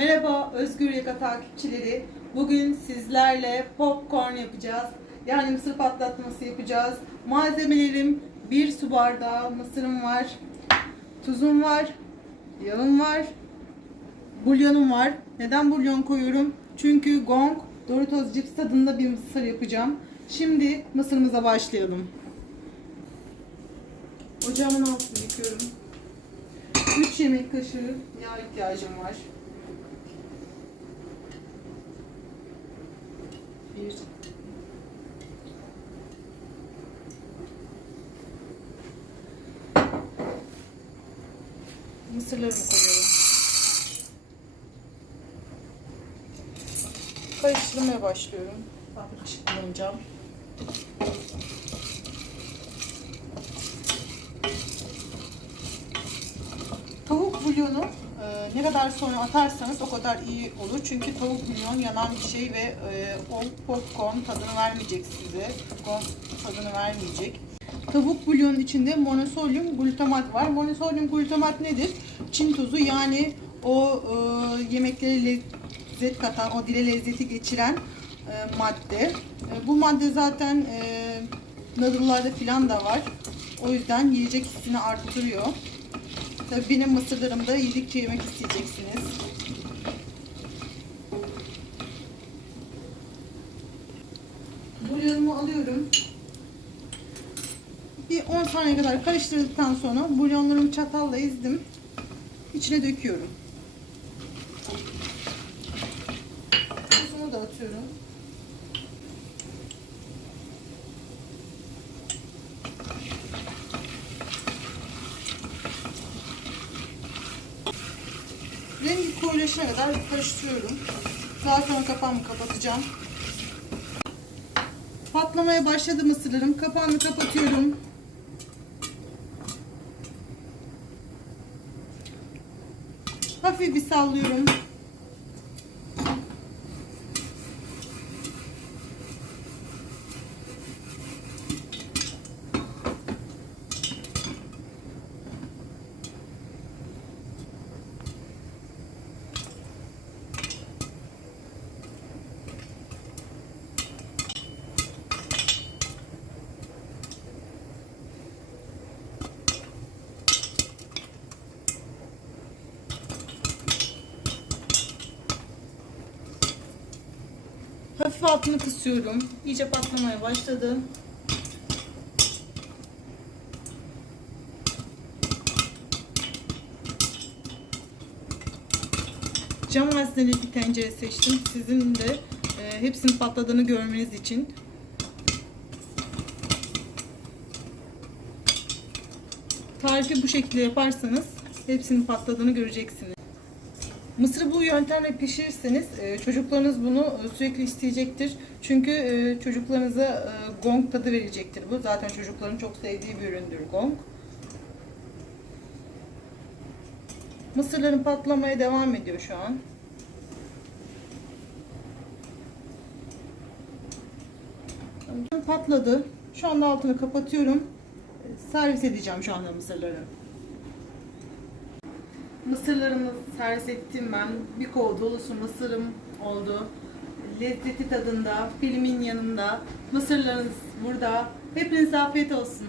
Merhaba Özgür Yaka takipçileri. Bugün sizlerle popcorn yapacağız. Yani mısır patlatması yapacağız. Malzemelerim bir su bardağı mısırım var. Tuzum var. Yağım var. Bulyonum var. Neden bulyon koyuyorum? Çünkü gong Doritos cips tadında bir mısır yapacağım. Şimdi mısırımıza başlayalım. Ocağımın altını yıkıyorum. 3 yemek kaşığı yağ ihtiyacım var. 1 Mısırlarımı koyuyorum. Karıştırmaya başlıyorum. Tatlı kaşık. Tavuk bulyonu e, ne kadar sonra atarsanız o kadar iyi olur. Çünkü tavuk bulyon yanan bir şey ve e, o popcorn tadını vermeyecek size. Popcorn tadını vermeyecek. Tavuk bulyonun içinde monosodyum glutamat var. Monosodyum glutamat nedir? Çin tuzu yani o e, yemeklere lezzet katan, o dile lezzeti geçiren e, madde. E, bu madde zaten e, noodle'larda filan da var. O yüzden yiyecek hissini arttırıyor. Tabii benim mısırlarımda yedikçe yemek isteyeceksiniz. Bulyonumu alıyorum. Bir 10 saniye kadar karıştırdıktan sonra bulyonlarımı çatalla ezdim. İçine döküyorum. Tuzumu da atıyorum. Rengi koyulaşana kadar karıştırıyorum. Daha sonra kapağımı kapatacağım. Patlamaya başladı mısırlarım. Kapağını kapatıyorum. Hafif bir sallıyorum. Hafif altını kısıyorum. İyice patlamaya başladı. Cam malzemeli bir tencere seçtim. Sizin de e, hepsinin patladığını görmeniz için. Tarifi bu şekilde yaparsanız hepsinin patladığını göreceksiniz. Mısırı bu yöntemle pişirirseniz e, çocuklarınız bunu e, sürekli isteyecektir. Çünkü e, çocuklarınıza gong tadı verecektir bu. Zaten çocukların çok sevdiği bir üründür gong. Mısırların patlamaya devam ediyor şu an. Patladı. Şu anda altını kapatıyorum. Servis edeceğim şu anda mısırları. Mısırlarımı servis ettim ben. Bir kova dolusu mısırım oldu. Lezzeti tadında, filmin yanında. Mısırlarınız burada. Hepinize afiyet olsun.